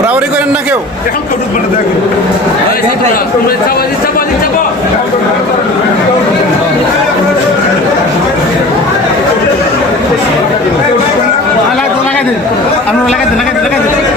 উৰাউৰি কৰেন না কেও আমি ওলাই দিলাকে দিলাকে দিলাকে